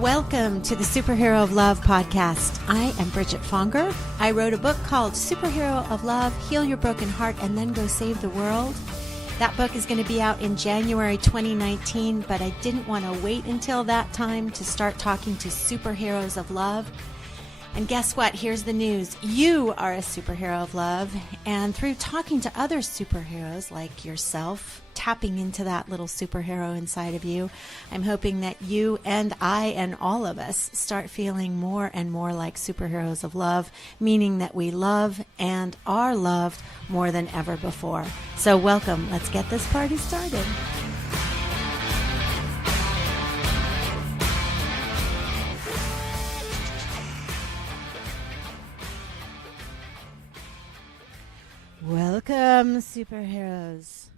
Welcome to the Superhero of Love podcast. I am Bridget Fonger. I wrote a book called Superhero of Love, Heal Your Broken Heart, and Then Go Save the World. That book is going to be out in January 2019, but I didn't want to wait until that time to start talking to superheroes of love. And guess what? Here's the news. You are a superhero of love. And through talking to other superheroes like yourself, tapping into that little superhero inside of you, I'm hoping that you and I and all of us start feeling more and more like superheroes of love, meaning that we love and are loved more than ever before. So welcome. Let's get this party started. Welcome, superheroes.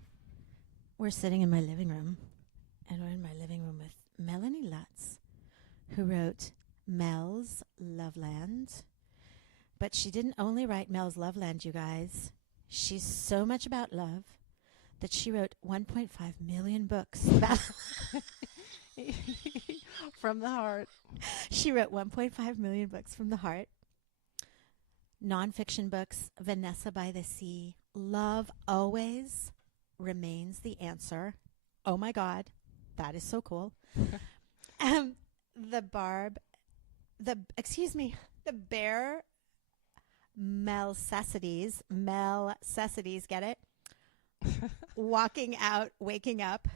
We're sitting in my living room, and we're in my living room with Melanie Lutz, who wrote Mel's Loveland. But she didn't only write Mel's Loveland, you guys. She's so much about love that she wrote 1.5 million books about from the heart. She wrote 1.5 million books from the heart. Nonfiction books, Vanessa by the Sea, Love Always Remains the Answer. Oh my God, that is so cool. The Bare Melcessities, get it? Walking Out, Waking Up.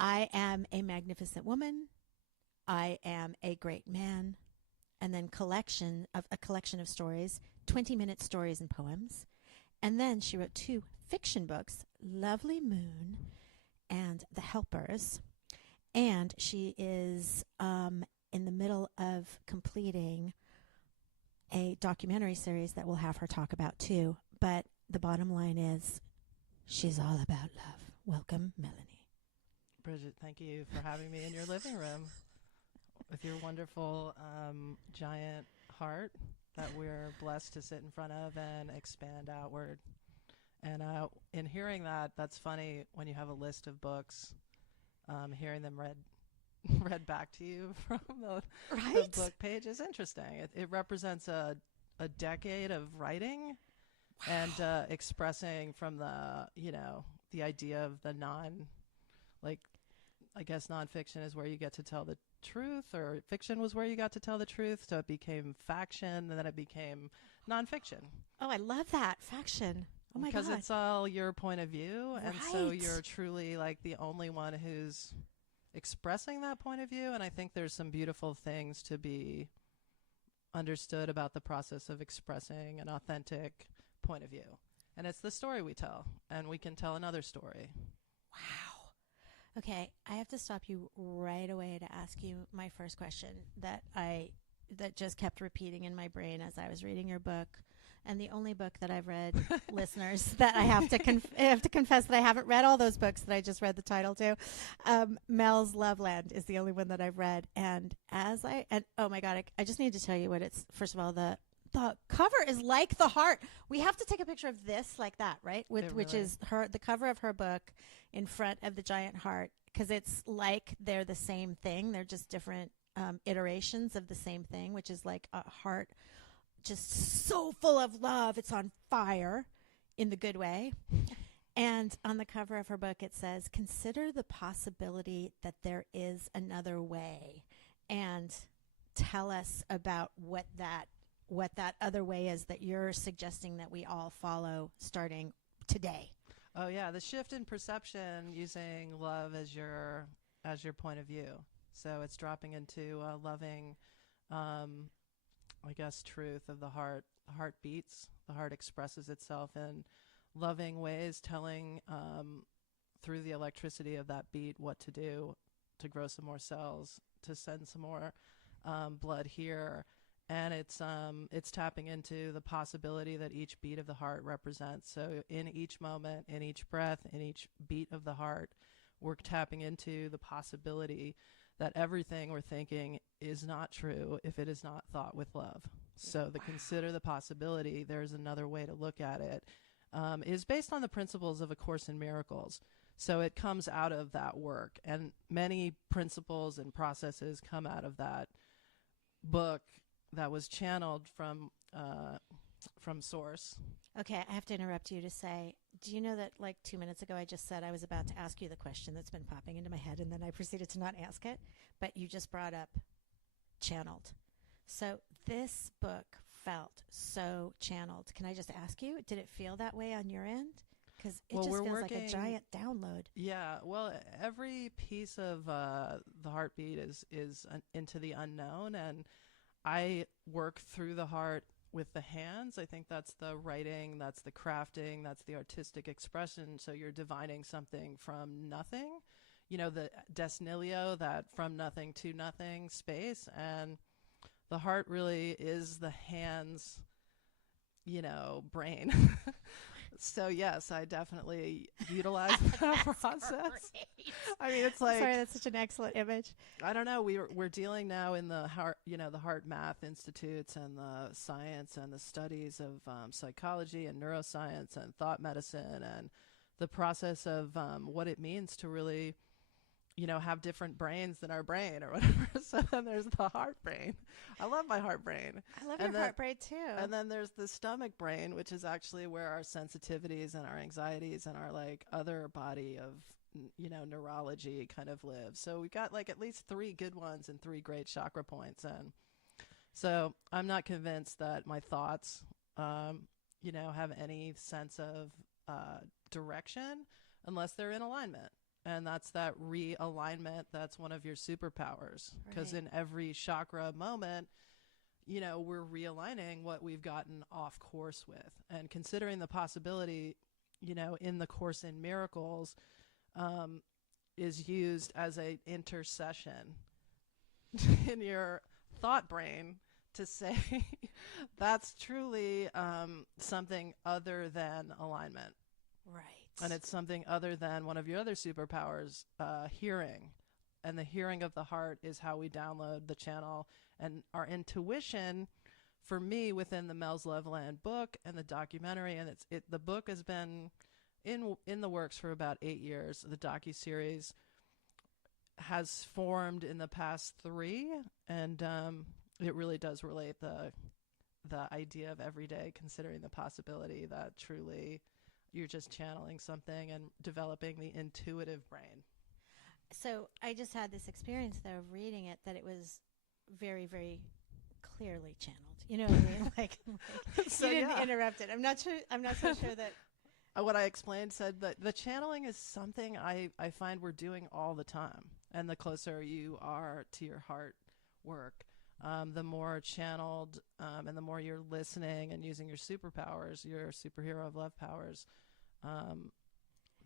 I Am a Magnificent Woman. I Am a Great Man. And then a collection of stories, 20-minute stories and poems. And then she wrote 2 fiction books, Lovely Moon and The Helpers. And she is in the middle of completing a documentary series that we'll have her talk about too. But the bottom line is, she's all about love. Welcome, Melanie. Bridget, thank you for having me in your living room. With your wonderful giant heart that we're blessed to sit in front of and expand outward. And in hearing that, that's funny when you have a list of books, hearing them read back to you from the book page is interesting. It represents a decade of writing. Wow. And expressing from the idea of the I guess nonfiction is where you get to tell the truth, or fiction was where you got to tell the truth. So it became faction, and then it became nonfiction. Oh, I love that. Faction. Oh my God. Because it's all your point of view. Right. And so you're truly like the only one who's expressing that point of view. And I think there's some beautiful things to be understood about the process of expressing an authentic point of view. And it's the story we tell, and we can tell another story. Wow. Okay, I have to stop you right away to ask you my first question that just kept repeating in my brain as I was reading your book, and the only book that I've read, listeners, that I have to confess that I haven't read all those books that I just read the title to. Mel's Loveland is the only one that I've read, and oh my God, I just need to tell you what it's. First of all, the cover is like the heart. We have to take a picture of this like that, right? Which is the cover of her book in front of the giant heart, because it's like they're the same thing. They're just different iterations of the same thing, which is like a heart just so full of love. It's on fire in the good way. And on the cover of her book, it says, "Consider the possibility that there is another way," and tell us about what that other way is that you're suggesting that we all follow starting today. Oh yeah, the shift in perception using love as your point of view. So it's dropping into a loving, I guess, truth of the heart. The heart beats. The heart expresses itself in loving ways, telling through the electricity of that beat what to do to grow some more cells, to send some more blood here. And it's tapping into the possibility that each beat of the heart represents. So in each moment, in each breath, in each beat of the heart, we're tapping into the possibility that everything we're thinking is not true if it is not thought with love. So consider the possibility, there's another way to look at it, is based on the principles of A Course in Miracles. So it comes out of that work, and many principles and processes come out of that book that was channeled from source. Okay, I have to interrupt you to say, do you know that like 2 minutes ago I just said I was about to ask you the question that's been popping into my head, and then I proceeded to not ask it, but you just brought up channeled. So this book felt so channeled. Can I just ask you, did it feel that way on your end? Because it just feels like a giant download. Yeah, well, every piece of the heartbeat is into the unknown, and I work through the heart with the hands. I think that's the writing, that's the crafting, that's the artistic expression. So you're divining something from nothing, the desnilio, that from nothing to nothing space. And the heart really is the hands, brain. So yes, I definitely utilize that process. Great. I mean, it's like, sorry, that's such an excellent image. I don't know. We're dealing now in the heart, the heart math institutes and the science and the studies of psychology and neuroscience and thought medicine and the process of what it means to really, have different brains than our brain or whatever. So then there's the heart brain. I love my heart brain. I love your heart brain too. And then there's the stomach brain, which is actually where our sensitivities and our anxieties and our like other body of neurology kind of live. So we got like at least 3 good ones and 3 great chakra points. And so I'm not convinced that my thoughts, have any sense of direction unless they're in alignment. And that's that realignment. That's one of your superpowers, because in every chakra moment, we're realigning what we've gotten off course with, and considering the possibility, in the Course in Miracles, is used as a intercession in your thought brain to say that's truly something other than alignment. Right. And it's something other than one of your other superpowers, hearing. And the hearing of the heart is how we download the channel. And our intuition, for me, within the Mel's Loveland book and the documentary, and the book has been in the works for about 8 years. The docuseries has formed in the past 3, and it really does relate the idea of every day, considering the possibility that truly you're just channeling something and developing the intuitive brain. So I just had this experience, though, of reading it, that it was very, very clearly channeled. You know what I mean? Like so, you didn't interrupt it. I'm not so sure that. What I explained said that the channeling is something I find we're doing all the time. And the closer you are to your heart work, the more channeled and the more you're listening and using your superpowers, your superhero of love powers,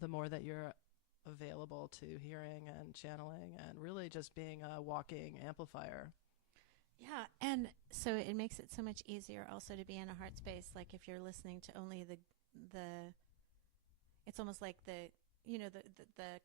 the more that you're available to hearing and channeling and really just being a walking amplifier. Yeah, and so it makes it so much easier also to be in a heart space. Like if you're listening to only the it's almost like the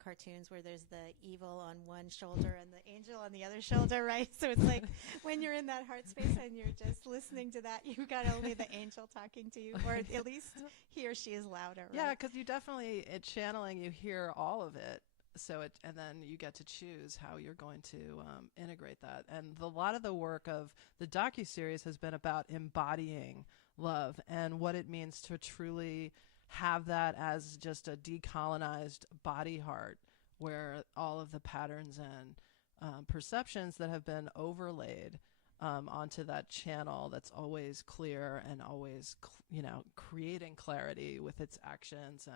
cartoons where there's the evil on one shoulder and the angel on the other shoulder, right? So it's like when you're in that heart space and you're just listening to that, you've got only the angel talking to you, or at least he or she is louder, right? Yeah, because you definitely, at channeling, you hear all of it. And then you get to choose how you're going to integrate that. And a lot of the work of the docuseries has been about embodying love and what it means to truly have that as just a decolonized body heart, where all of the patterns and perceptions that have been overlaid onto that channel that's always clear and always, creating clarity with its actions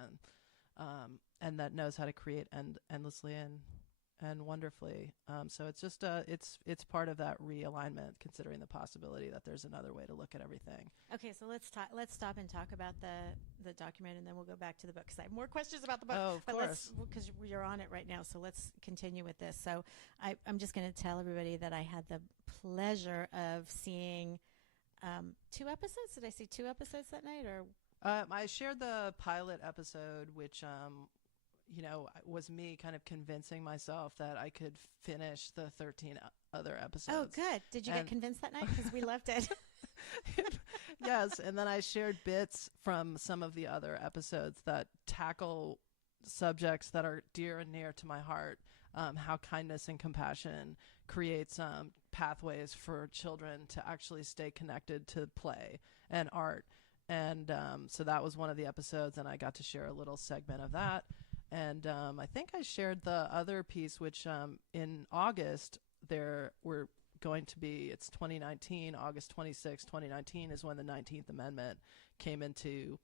and that knows how to create endlessly and wonderfully. So it's just it's part of that realignment, considering the possibility that there's another way to look at everything. Okay, so let's stop and talk about the document, and then we'll go back to the book, because I have more questions about the book. Oh, of course. Because you're on it right now, so let's continue with this. So I'm just going to tell everybody that I had the pleasure of seeing 2 episodes. Did I see 2 episodes that night, or? I shared the pilot episode, which was me kind of convincing myself that I could finish the 13 other episodes. Oh, good. Did you get convinced that night? Because we loved it. Yes, and then I shared bits from some of the other episodes that tackle subjects that are dear and near to my heart. How kindness and compassion creates pathways for children to actually stay connected to play and art. And so that was one of the episodes, and I got to share a little segment of that. And I think I shared the other piece, which in August, there were going to be, it's 2019, August 26, 2019 is when the 19th Amendment came into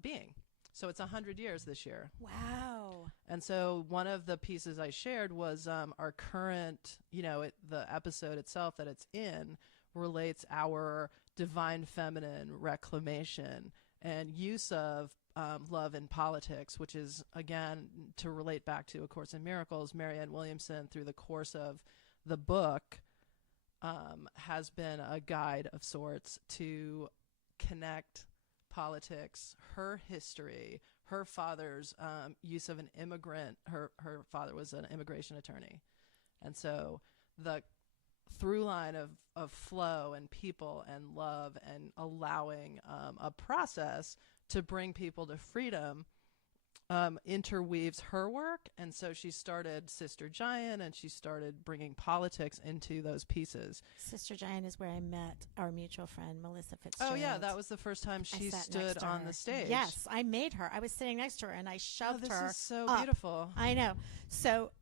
being. So it's 100 years this year. Wow. And so one of the pieces I shared was our current, the episode itself that it's in relates our divine feminine reclamation and use of love in politics, which is, again, to relate back to A Course in Miracles, Marianne Williamson, through the course of the book, has been a guide of sorts to connect politics, her history, her father's use of an immigrant. Her father was an immigration attorney. And so the through line of flow and people and love and allowing a process to bring people to freedom interweaves her work. And so she started Sister Giant, and she started bringing politics into those pieces. Sister Giant is where I met our mutual friend, Melissa Fitzgerald. Oh, yeah. That was the first time she stood on the stage. Yes, I made her. I was sitting next to her, and I shoved her. This is so up. beautiful. I know. So,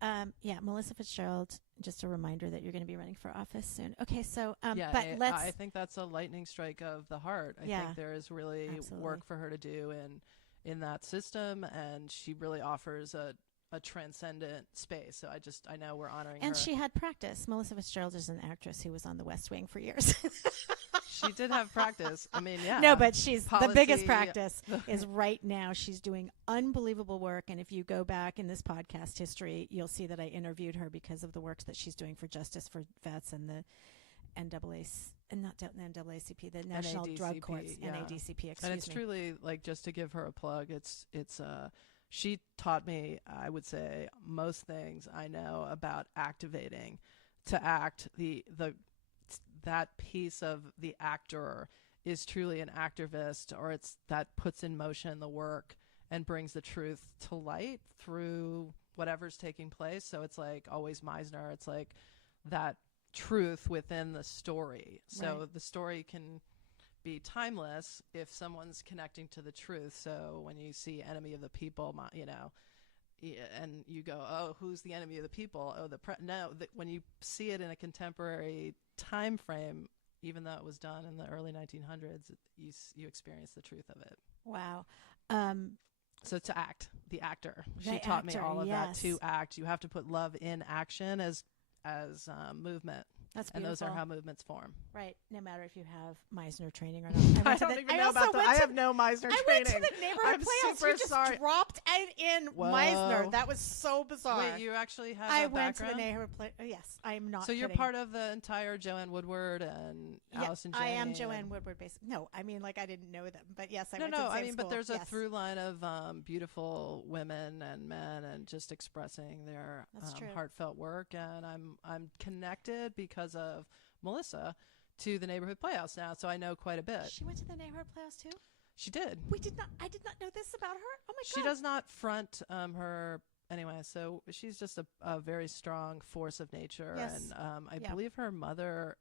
Melissa Fitzgerald, just a reminder that you're going to be running for office soon. Okay, so, I think that's a lightning strike of the heart. I think there is really work for her to do in that system, and she really offers a transcendent space. So I know we're honoring her. And she had practice. Melissa Fitzgerald is an actress who was on The West Wing for years. She did have practice. I mean, yeah. No, but the biggest practice is right now. She's doing unbelievable work. And if you go back in this podcast history, you'll see that I interviewed her because of the work that she's doing for Justice for Vets and the NAACP, the National Drug Courts, NADCP, and it's truly, like, just to give her a plug, she taught me, I would say, most things I know about activating. To act, that piece of the actor is truly an activist, or it's that puts in motion the work and brings the truth to light through whatever's taking place. So it's like always Meisner. It's like that truth within the story. So the story can be timeless if someone's connecting to the truth. So when you see Enemy of the People, and you go, oh, who's the enemy of the people? Oh, when you see it in a contemporary time frame, even though it was done in the early 1900s, you experience the truth of it. Wow. So to act, the actor. She taught me all of that. To act, you have to put love in action as movement. That's beautiful. And those are how movements form. Right. No matter if you have Meisner training or not. I don't even know about that. I have no Meisner training. I went to the neighborhood playhouse. You just dropped in Meisner. That was so bizarre. Wait, you actually have I a went background? to the neighborhood play. Yes, I'm not So kidding. you're part of the entire Joanne Woodward and Allison Janney. I am Joanne Woodward, basically. No, I mean, like, I didn't know them. But yes, I went to the same school. But there's a through line of beautiful women and men and just expressing their heartfelt work. And I'm connected because of Melissa to the neighborhood playhouse now, so I know quite a bit. She went to the neighborhood playhouse too? She did. I did not know this about her. Oh my God. She does not front her anyway, so she's just a very strong force of nature. Yes. And I believe her mother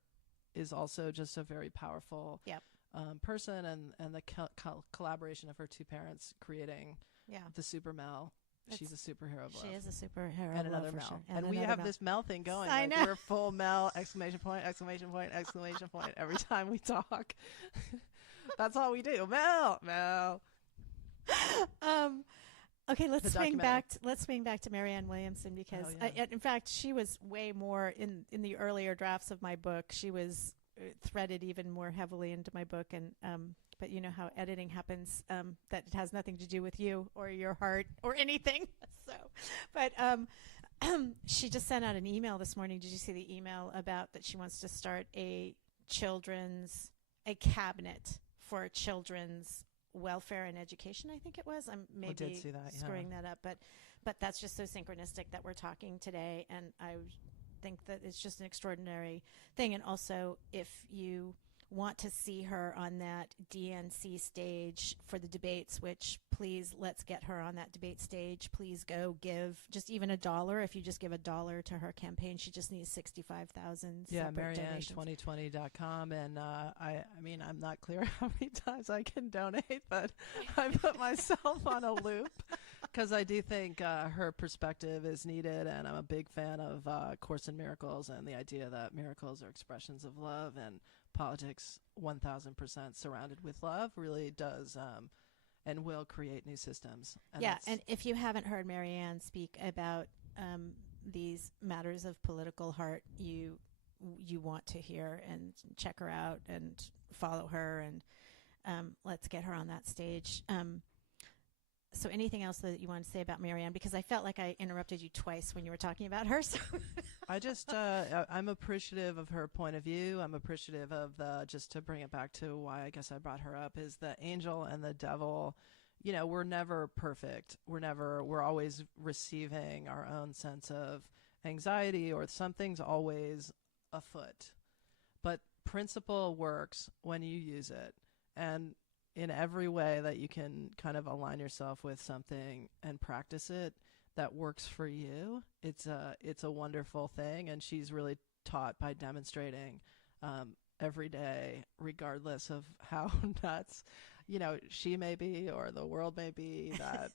is also just a very powerful person, and the collaboration of her two parents creating the Super Mel. She's a superhero of love. She is a superhero and of another love, for Mel. sure. And we have this Mel thing going. I know. We're full Mel, exclamation point, exclamation point, exclamation point every time we talk. That's all we do. Mel. Okay, let's swing back to Marianne Williamson, because in fact, she was way more in the earlier drafts of my book. She was threaded even more heavily into my book, and but you know how editing happens, that it has nothing to do with you or your heart or anything. So, but she just sent out an email this morning. Did you see the email about that she wants to start a cabinet for children's welfare and education? I think it was. I'm maybe see that, screwing that up, but that's just so synchronistic that we're talking today, and I think that it's just an extraordinary thing. And also, if you want to see her on that DNC stage for the debates, which please, let's get her on that debate stage. Please go give just even $1. If you just give $1 to her campaign, she just needs 65,000 Yeah, donations. Marianne2020.com. And I mean, I'm not clear how many times I can donate, but I put myself on a loop because I do think her perspective is needed. And I'm a big fan of Course in Miracles and the idea that miracles are expressions of love, and politics 1000% surrounded with love really does and will create new systems. And yeah, and if you haven't heard Marianne speak about these matters of political heart, you want to hear and check her out and follow her, and let's get her on that stage. So anything else that you want to say about Marianne? Because I felt like I interrupted you twice when you were talking about her. So I just, I'm appreciative of her point of view. I'm appreciative of just to bring it back to why I guess I brought her up, is the angel and the devil. You know, we're never perfect. We're always receiving our own sense of anxiety, or something's always afoot. But principle works when you use it. And in every way that you can kind of align yourself with something and practice it that works for you, it's a wonderful thing. And she's really taught by demonstrating every day, regardless of how nuts, you know, she may be or the world may be, that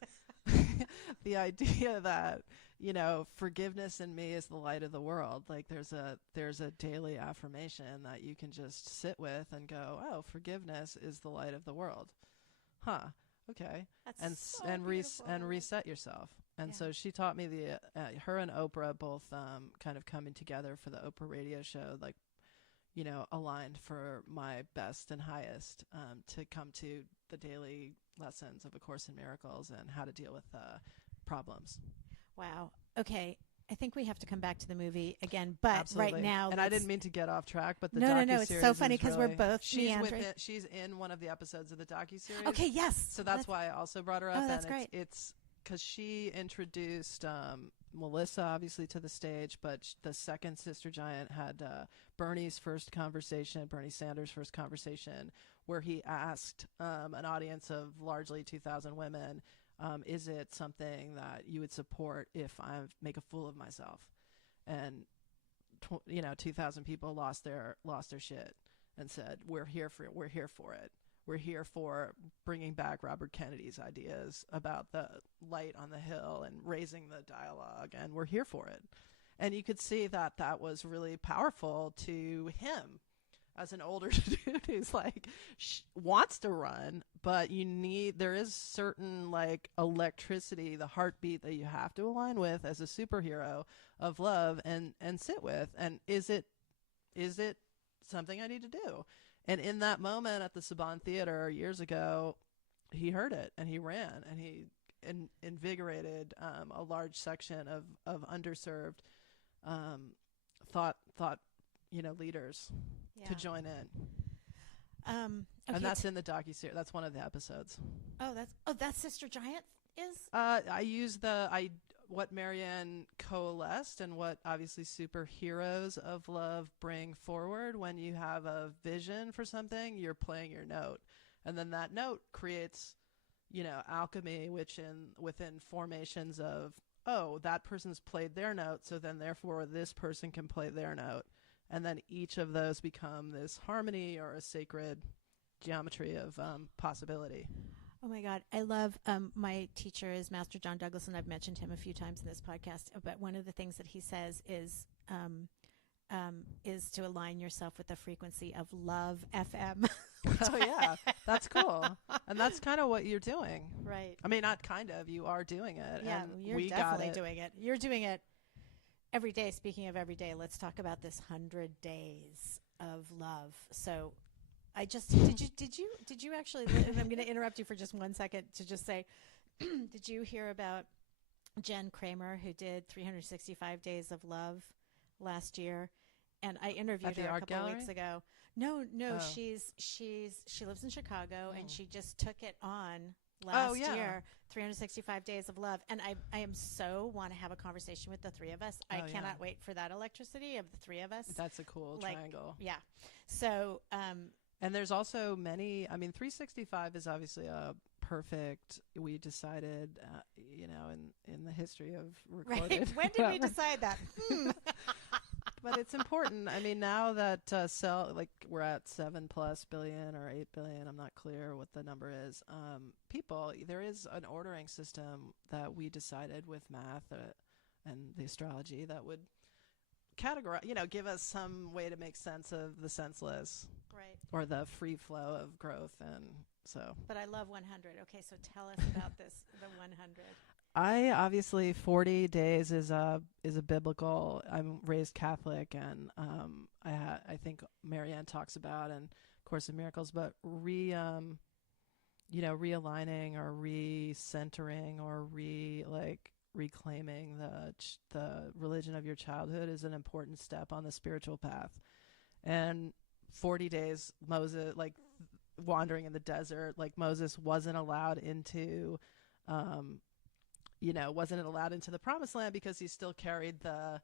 the idea that, you know, forgiveness in me is the light of the world. Like there's a daily affirmation that you can just sit with and go, oh, forgiveness is the light of the world. Huh. Okay. that's And reset yourself. And so she taught me her and Oprah both kind of coming together for the Oprah radio show, like, you know, aligned for my best and highest to come to the daily lessons of A Course in Miracles and how to deal with problems. Wow. Okay. I think we have to come back to the movie again, but Absolutely. right now, and I didn't mean to get off track, but the no, docuseries it's so funny because really, we're both meandering. She's in one of the episodes of the docuseries. Okay, yes. So that's why I also brought her up. Oh, that's and great. It's because she introduced Melissa, obviously, to the stage, but the second Sister Giant had Bernie Sanders' first conversation, where he asked an audience of largely 2,000 women, is it something that you would support if I make a fool of myself? And 2,000 people lost their shit and said, we're here for it. We're here for bringing back Robert Kennedy's ideas about the light on the hill and raising the dialogue, and we're here for it. And you could see that was really powerful to him as an older dude who's like wants to run, but there is certain like electricity, the heartbeat that you have to align with as a superhero of love and sit with. And is it something I need to do? And in that moment at the Saban Theater years ago, he heard it and he ran and he invigorated a large section of underserved thought leaders to join in. Okay, and that's in the docuseries. That's one of the episodes. That's Sister Giant is? I use what Marianne coalesced and what obviously superheroes of love bring forward. When you have a vision for something, you're playing your note. And then that note creates, alchemy, which within formations of, oh, that person's played their note, so then therefore this person can play their note. And then each of those become this harmony or a sacred geometry of possibility. Oh my God. I love, my teacher is Master John Douglas, and I've mentioned him a few times in this podcast, but one of the things that he says is to align yourself with the frequency of love FM. Oh yeah, that's cool. And that's kind of what you're doing. Right. I mean, not kind of, you are doing it. Yeah, and you're definitely doing it. You're doing it every day. Speaking of every day, let's talk about this 100 days of love. So I just did you actually, and I'm going to interrupt you for just 1 second to just say, did you hear about Jen Kramer, who did 365 days of love last year? And I interviewed her a couple of weeks ago. No, Oh. she lives in Chicago, and she just took it on last year, 365 days of love. And I am want to have a conversation with the three of us. I cannot wait for that electricity of the three of us. That's a cool triangle. Yeah. So And there's also many, I mean, 365 is obviously a perfect, we decided, in the history of recorded. Right. When did we decide that? But it's important. I mean, now that we're at 7+ billion or 8 billion, I'm not clear what the number is. People, there is an ordering system that we decided with math and the astrology that would categorize, give us some way to make sense of the senseless, Right. or the free flow of growth. And so, but I love 100. Okay, so tell us about this, the 100. I obviously 40 days is a biblical. I'm raised Catholic, and I think Marianne talks about in Course in Miracles, but realigning or recentering or reclaiming the religion of your childhood is an important step on the spiritual path. And 40 days, Moses, wandering in the desert, Moses wasn't allowed into the promised land because he still carried the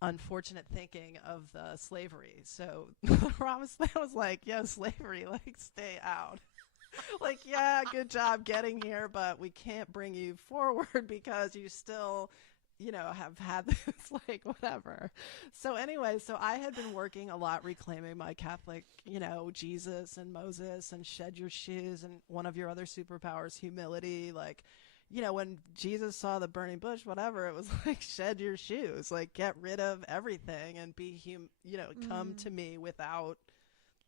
unfortunate thinking of the slavery. So the promised land was slavery, stay out. Yeah, good job getting here, but we can't bring you forward because you still, have had this, whatever. So anyway, I had been working a lot reclaiming my Catholic, Jesus and Moses and shed your shoes, and one of your other superpowers, humility. When Jesus saw the burning bush, whatever, it was shed your shoes, get rid of everything and be come to me without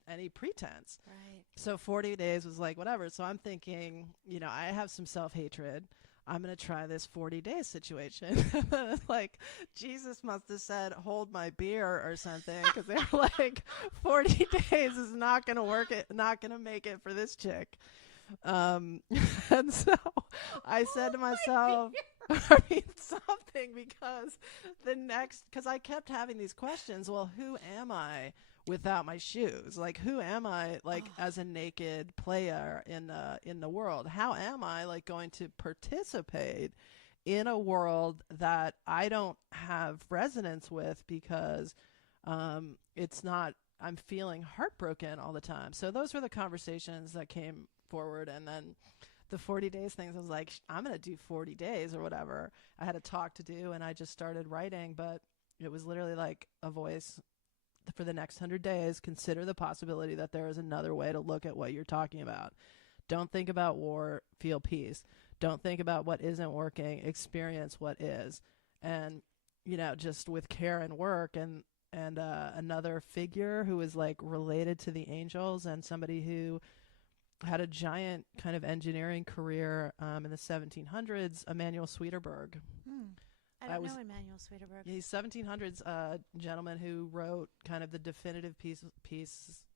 any pretense. Right. So 40 days was whatever. So I'm thinking, I have some self-hatred. I'm going to try this 40-day situation. Jesus must have said, hold my beer or something, because they're 40 days is not going to work, not going to make it for this chick. And so I said to myself, something, because I kept having these questions. Well, who am I without my shoes? Who am I as a naked player in the world? How am I going to participate in a world that I don't have resonance with because it's not, I'm feeling heartbroken all the time. So those were the conversations that came forward. And then the 40 days things, I was I'm going to do 40 days or whatever. I had a talk to do and I just started writing, but it was literally a voice: for the next 100 days, consider the possibility that there is another way to look at what you're talking about. Don't think about war, feel peace. Don't think about what isn't working, experience what is. And, just with care and work, and another figure who is related to the angels, and somebody who had a giant kind of engineering career in the 1700s, Emanuel Swedenborg. I don't know Emanuel Swedenborg. He's 1700s gentleman who wrote kind of the definitive piece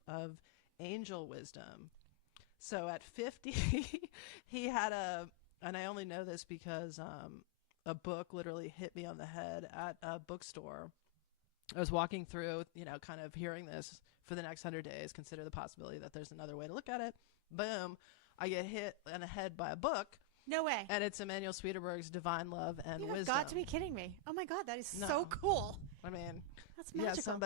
of angel wisdom. So at 50, he had and I only know this because a book literally hit me on the head at a bookstore. I was walking through, kind of hearing this: for the next 100 days, consider the possibility that there's another way to look at it. Boom. I get hit in the head by a book. No way. And it's Emanuel Swedenborg's Divine Love and Wisdom. You've got to be kidding me. Oh my God, that is so cool. I mean, that's magical.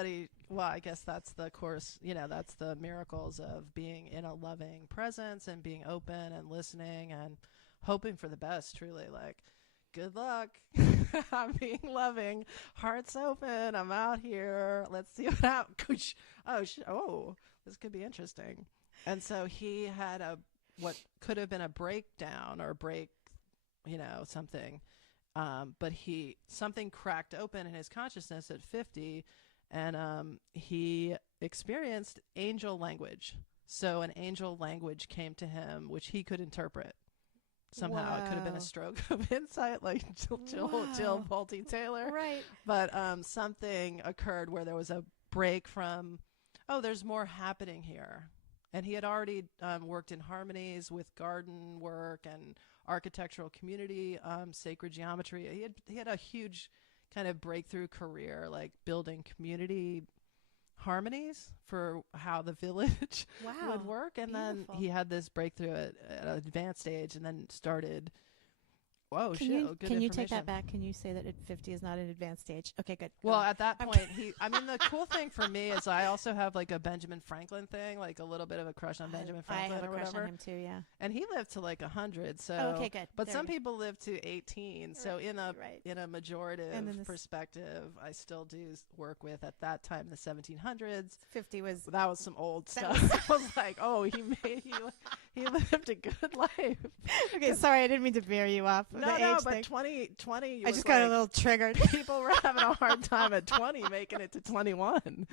I guess that's the course, that's the miracles of being in a loving presence and being open and listening and hoping for the best, truly. Good luck. I'm being loving. Heart's open. I'm out here. Let's see what happens. Oh, this could be interesting. And so he had what could have been a breakdown or something. But something cracked open in his consciousness at 50, and he experienced angel language. So an angel language came to him, which he could interpret. Somehow. Wow. It could have been a stroke of insight, Jill Pulte Taylor. Right. But something occurred where there was a break from, there's more happening here. And he had already worked in harmonies with garden work and architectural community, sacred geometry. He had a huge kind of breakthrough career, building community harmonies for how the village would work. And beautiful. Then he had this breakthrough at an advanced age, and then started whoa, Can shit, you good can you take information. that back? Can you say that at 50 is not an advanced age? Okay, good. Go Well, on. at that I'm point, I mean, the cool thing for me is I also have like a Benjamin Franklin thing, like a little bit of a crush on Benjamin I Franklin have a or crush whatever. on him too. Yeah. And he lived to like 100. So, Oh, okay, good. but There some you go. people live to 18. So Right, in a right. in a majorative And then this- perspective, I still do work with at that time the 1700s. 50 was. That was some old That stuff. I was like, oh, he lived a good life. Okay, sorry, I didn't mean to veer you off. No, the no, age but thing. 20 I was just got a like, little triggered. people were having a hard time at 20 making it to 21.